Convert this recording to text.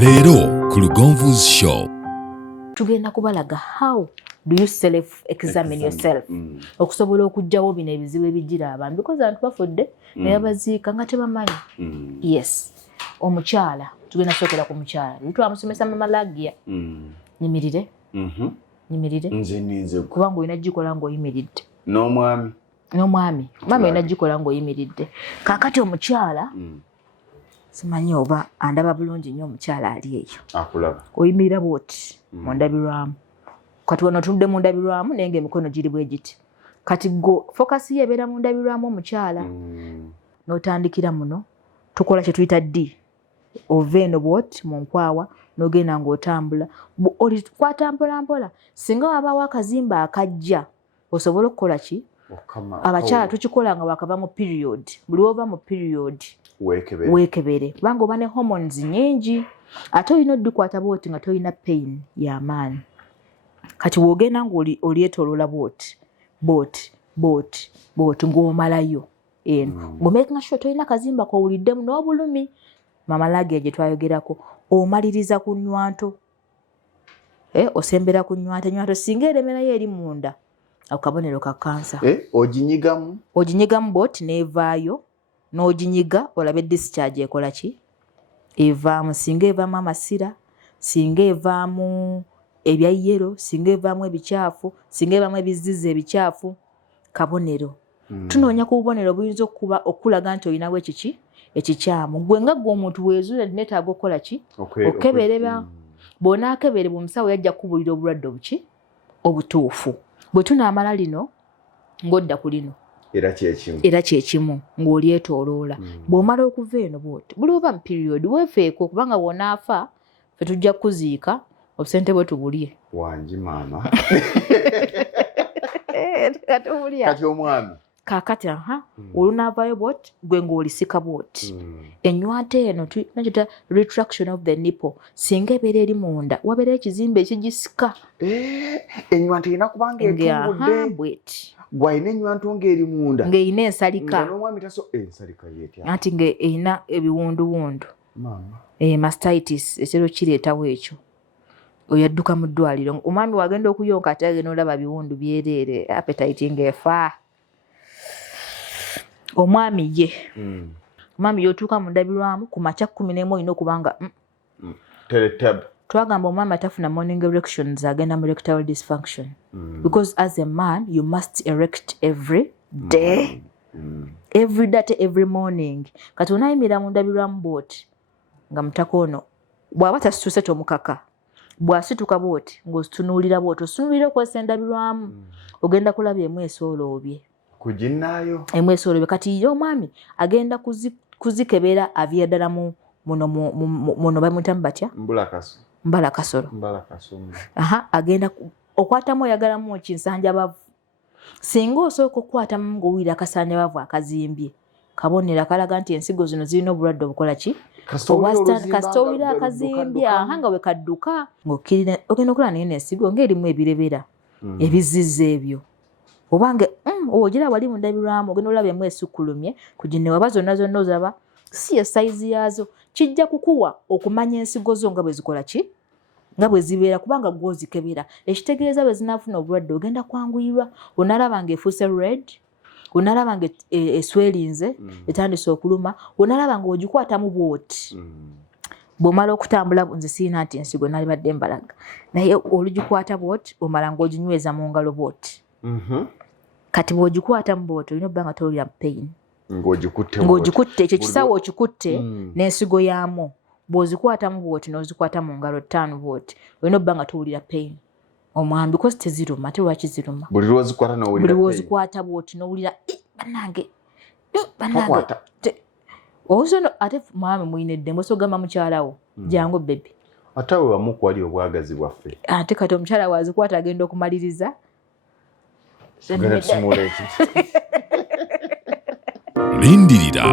Leero ku Lugonvu's show. Tugenda kubalaga how do you self-examine yourself. Okusobola okujjawo bino ebizibu ebijjira abantu because abantu bafudde naye baziika nga tebamanyi. Yes. Omukyala tugenda sokera ku mukyala. Twamusomesa mama Lagia. Nyimirire. Nyimirire. Nze kubanga olina gikola ng'oyimiridde. N'omwami. N'omwami. Mama olina gikola ng'oyimiridde. Kaakati omukyala simanyi oba andaba bulungi nnyo omukyala ali eyo. Akulaba. Oyimirira bw'oti mu ndabirwamu. Kati wano tunudde mu ndabirwamu naye ng'emikono giri bwe giti. Kati go fokasi ye ebeera mu ndabirwamu omukyala. N'otandikira muno tukola kye tuyita D. Ova eno bw'oti mu nkwawa n'ogenda ng'otambula. Olikwata mpola. Singa wabaawo akazimba akajja osobola okukola ki? Abakyala tukikola nga wakava mu period. Buli ova mu period weekebere kubanga oba ne hormones nyingi ate olina oddikwata bw'oti nga tolina pain y'amaanyi. Kati w'ogenda ng'olyetooloola bw'oti ng'omalayo eno ng'omakinga sure tolina kazimba kowuliddemu n'obulumi. Mama Lagia gye twayogerako omaliriza ku nnywanto. Osembera ku nnywanto singa eremerayo eri munda akabonero ka kansa. Oginyigamu bw'oti n'evaayo n'oginyiga olabe discharge ekola ki? Evaamu. Singa evaamu amasira, singa evaamu ebya yero, singa evaamu ebicaafu, singa evaamu ebizizi ebicaafu, kabonero. Tunoonya ku bubonero buyinza okuba okulaga nti olinawo ekikyamu. Gwe nga gwe omuntu weezuula neetaaga okukola ki? Okeberera. Bw'onaakeberebwa omusawo yajja kubuulira obulwadde obutuufu. Bwe tunaamala lino ng'odda ku lino. Era kyekimu ng'olyetooloola. Bw'omala okuva eno bw'oti buli ova mu period weefeeko kubanga bw'onaafa fe tujja kuziika obusente bwe tubulye. Wangi maama. Kati omwami. Kaakati olunaavaayo bw'oti gwe ng'olisika bw'oti. Ennywanto eno nakita retraction of the nipple. Singa ebeera eri munda wabeerayo ekizimbe ekigisika. Ennywanto erina kubanga etungudde. Bw'eti. Gwalina ennywanto ng'eri munda. Ng'erina ensalika. N'omwami ensalika yeetya. Anti ng'erina ebiwunduwundu. Maama. Mastitis ekiro kireetawo ekyo. Oyadduka mu ddwaliro. Omwami wagenda okuyonka ate agenda olaba biwundu byereere. Appetite ng'efa. Omwami ye. Omwami y'otuuka mu ndabirwamu ku makya 11 olina okubanga twagamba omwami atafuna morning erections agenda mu erectile dysfunction. Because as a man you must erect every day. Every day, every morning. Kati onaayimira mu ndabirwamu bw'oti nga mutaka ono bw'aba tasituse tomukaka. Bw'asituka bw'oti ng'ositunuulira bw'oti ositunuulira okwesa endabirwamu ogenda kulaba emwesooloobye. Kuginnaayo. Emwesooloobye kati ye omwami agenda kuzikebera avira ddala muno bamuyitamu batya? Mbalakasolo. Agenda okwatamu oyagalamu kinsanjabavu. Singa osooka okukwatamu ng'owulira akasanjabavu akazimbye kabonero akalaga nti ensigo zino zirina obulwadde obukola ki? Kasita owulira akazimbye nga bwe kadduka ng'okkirira ogenda okulaba naye n'ensigo ng'erimu ebirebera ebizizza ebyo. Obange ogira wali mu ndabirwamu ogenda olaba emu esukkulumye kugine waba zonna ozaba si esayizi yaazo kijja kukuwa okumanya ensigo zo nga bwe zikola ki? Nga bwe zibeera kubanga gw'ozikebera. Ekitegeeza bwe zinaafuna obulwadde ogenda kwanguyirwa. Onaalaba ng'efuuse red, onaalaba nga eswerinze etandise okuluma, onaalaba ng'ogikwatamu bw'oti. Bw'omala okutambula nze sirina nti ensigo nalibadde mbalaga. Naye olugikwata bw'oti omala ng'oginyweza mu ngalo bw'oti. Kati bw'ogikwatamu bw'oti olina obba nga towulira pain. Ng'ogikutte ekyo kisawo okikutte n'ensigo yaamu. Bw'ozikwatamu bw'oti n'ozikwata mu ngalo 5 bw'oti olina obba nga towulira pain. Omwami because teziruma ate lwaki ziruma? Buli lw'ozikwata n'owulira pain. Buli lw'ozikwata bw'oti n'owulira bannange. Osono ate mwami muyina eddembe osogamba mukyalawo jangu baby. Ate we wamu kwali obwagazi bwaffe. Ate kati omukyala wazikwata agenda okumaliriza. Lindirira